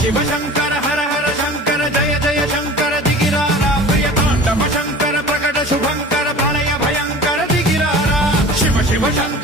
शिव शंकर हर हर शंकर जय जय शंकर दिगिरारा प्रिय तांडव शंकर प्रकट शुभंकर प्रलय भयंकर दिगिरारा शिव शिव शंकर